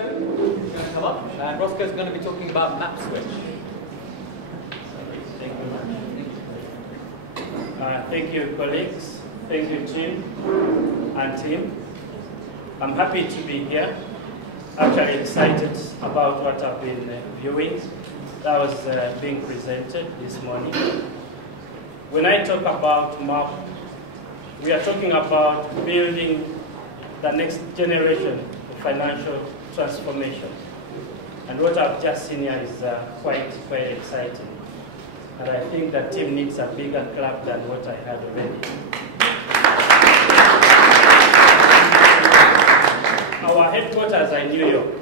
Roscoe is going to come up, and Roscoe is going to be talking about Mapswitch. Thank you. Thank you, colleagues. Thank you, Jim and team. I'm happy to be here. Actually excited about what I've been viewing that was being presented this morning. When I talk about MAP, we are talking about building the next generation of financial transformation. And what I've just seen here is quite exciting. And I think the team needs a bigger clap than what I had already. Our headquarters are in New York.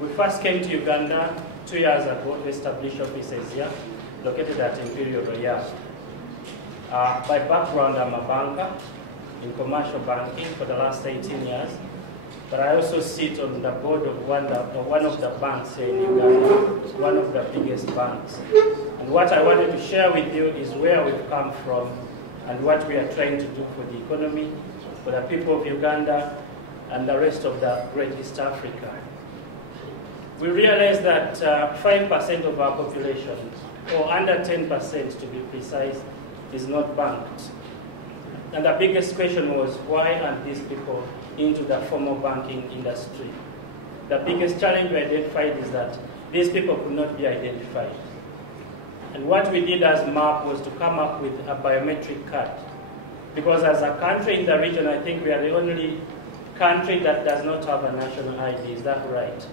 We first came to Uganda 2 years ago to establish offices here, located at Imperial Royal. By background, I'm a banker in commercial banking for the last 18 years, but I also sit on the board of one of the banks here in Uganda, one of the biggest banks. And what I wanted to share with you is where we've come from and what we are trying to do for the economy, for the people of Uganda, and the rest of the Great East Africa. We realize that 5% of our population, or under 10% to be precise, is not banked. And the biggest question was, why aren't these people into the formal banking industry? The biggest challenge we identified is that these people could not be identified. And what we did as MAP was to come up with a biometric card. Because as a country in the region, I think we are the only country that does not have a national ID. Is that right?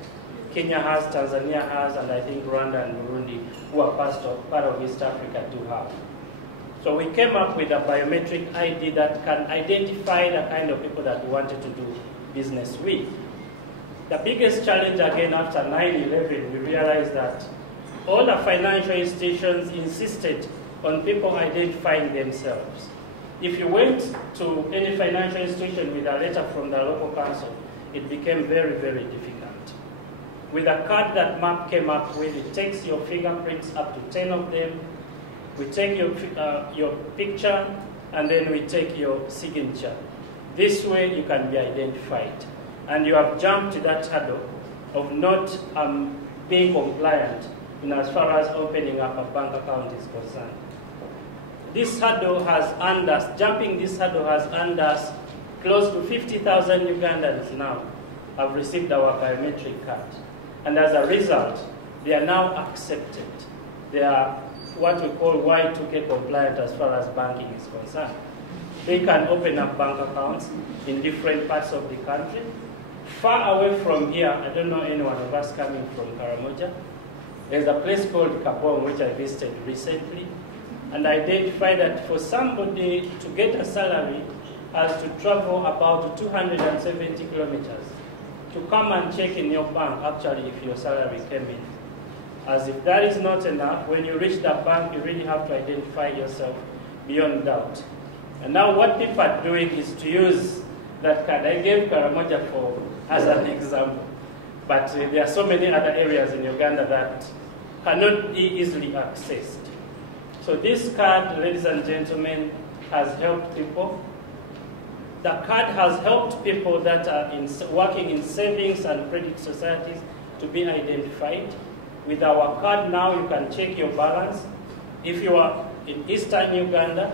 Kenya has, Tanzania has, and I think Rwanda and Burundi, who are part of East Africa, do have. So we came up with a biometric ID that can identify the kind of people that we wanted to do business with. The biggest challenge, again, after 9/11, we realized that all the financial institutions insisted on people identifying themselves. If you went to any financial institution with a letter from the local council, it became very, very difficult. With a card that MAP came up with, it takes your fingerprints, up to 10 of them. We take your picture, and then we take your signature. This way you can be identified. And you have jumped to that hurdle of not being compliant in as far as opening up a bank account is concerned. This hurdle has earned us, jumping this hurdle has earned us close to 50,000 Ugandans now have received our biometric card. And as a result, they are now accepted. They are what we call Y2K compliant as far as banking is concerned. They can open up bank accounts in different parts of the country. Far away from here, I don't know anyone of us coming from Karamoja, there's a place called Kabong, which I visited recently, and I identified that for somebody to get a salary has to travel about 270 kilometers to come and check in your bank, actually, if your salary came in. As if that is not enough, when you reach the bank, you really have to identify yourself beyond doubt. And now what people are doing is to use that card. I gave Karamoja as an example, but there are so many other areas in Uganda that cannot be easily accessed. So this card, ladies and gentlemen, has helped people. The card has helped people that are working in savings and credit societies to be identified. With our card now, you can check your balance. If you are in Eastern Uganda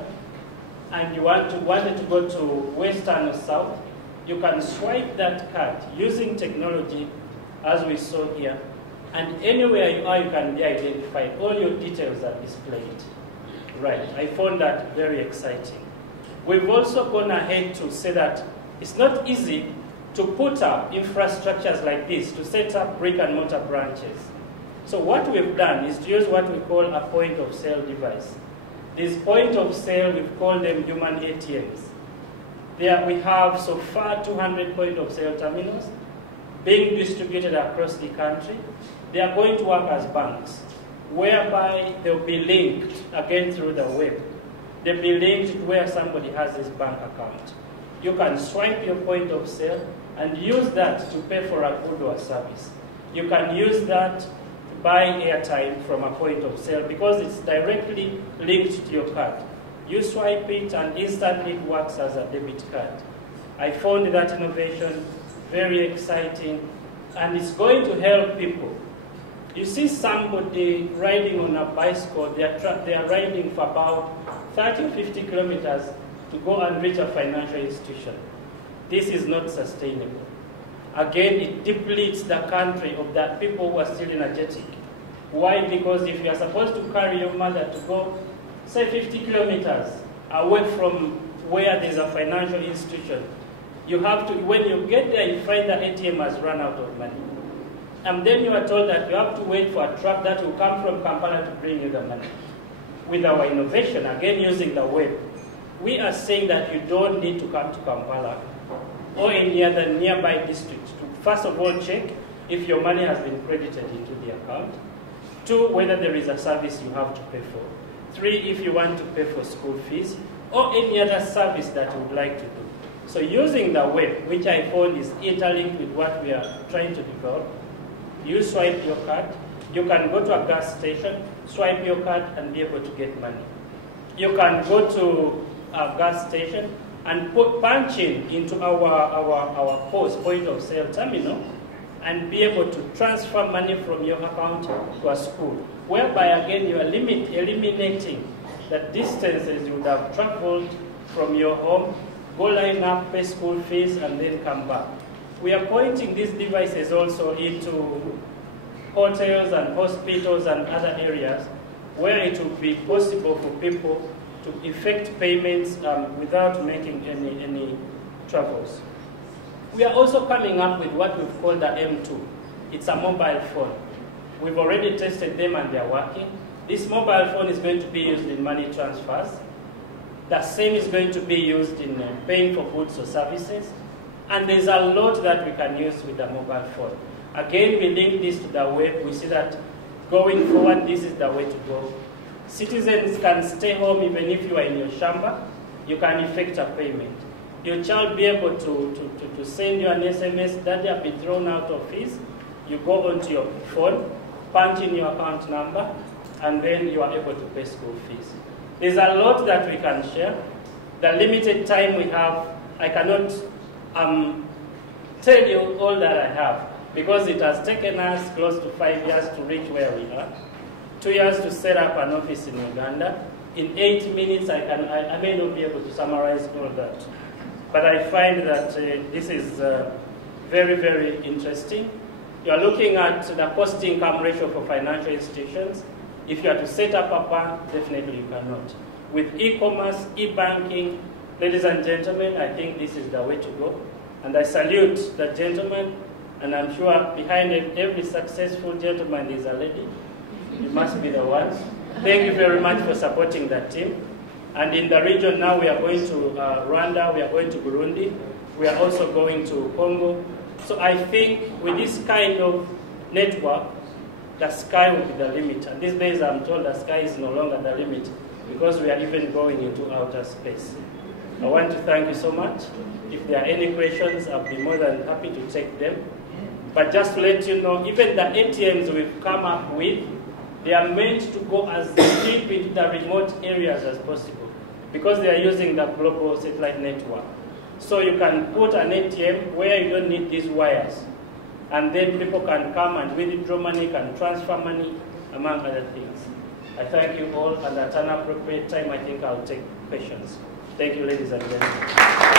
and you wanted to go to Western or South, you can swipe that card using technology, as we saw here, and anywhere you are, you can be identified. All your details are displayed. Right, I found that very exciting. We've also gone ahead to say that it's not easy to put up infrastructures like this, to set up brick and mortar branches. So what we've done is to use what we call a point of sale device. This point of sale, we've called them human ATMs. There we have so far 200 point of sale terminals being distributed across the country. They are going to work as banks, whereby they'll be linked again through the web. They'll be linked where somebody has this bank account. You can swipe your point of sale and use that to pay for a good or a service. You can use that to buy airtime from a point of sale because it's directly linked to your card. You swipe it and instantly it works as a debit card. I found that innovation very exciting, and it's going to help people. You see somebody riding on a bicycle, they are riding for about 30 or 50 kilometers to go and reach a financial institution. This is not sustainable. Again, it depletes the country of the people who are still energetic. Why? Because if you are supposed to carry your mother to go, say 50 kilometers away from where there's a financial institution, you have to, when you get there, you find the ATM has run out of money. And then you are told that you have to wait for a truck that will come from Kampala to bring you the money. With our innovation, again using the web, we are saying that you don't need to come to Kampala or any other nearby district to first of all check if your money has been credited into the account. 2, whether there is a service you have to pay for. 3, if you want to pay for school fees or any other service that you would like to do. So using the web, which I found is interlinked with what we are trying to develop, you swipe your card, you can go to a gas station, swipe your card and be able to get money. You can go to a gas station and punch in into our point of sale terminal and be able to transfer money from your account to a school, whereby again you are eliminating the distances you would have traveled from your home, go line up, pay school fees, and then come back. We are pointing these devices also into hotels and hospitals and other areas where it will be possible for people to effect payments without making any troubles. We are also coming up with what we've called the M2. It's a mobile phone. We've already tested them and they're working. This mobile phone is going to be used in money transfers. The same is going to be used in paying for goods or services. And there's a lot that we can use with the mobile phone. Again, we link this to the web. We see that going forward, this is the way to go. Citizens can stay home even if you are in your shamba. You can effect a payment. Your child be able to send you an SMS that they have been thrown out of fees. You go onto your phone, punch in your account number, and then you are able to pay school fees. There's a lot that we can share. The limited time we have, I cannot tell you all that I have, because it has taken us close to 5 years to reach where we are. 2 years to set up an office in Uganda. In 8 minutes, I may not be able to summarize all that. But I find that this is very, very interesting. You are looking at the cost-income ratio for financial institutions. If you are to set up a bank, definitely you cannot. With e-commerce, e-banking, ladies and gentlemen, I think this is the way to go. And I salute the gentleman, and I'm sure behind every successful gentleman is a lady. You must be the one. Thank you very much for supporting that team. And in the region now, we are going to Rwanda, we are going to Burundi, we are also going to Congo. So I think with this kind of network, the sky will be the limit. And these days I'm told the sky is no longer the limit because we are even going into outer space. I want to thank you so much. If there are any questions, I'll be more than happy to take them. But just to let you know, even the ATMs we've come up with, they are meant to go as deep into the remote areas as possible because they are using the global satellite network. So you can put an ATM where you don't need these wires. And then people can come and withdraw money, can transfer money, among other things. I thank you all, and at an appropriate time, I think I'll take questions. Thank you, ladies and gentlemen.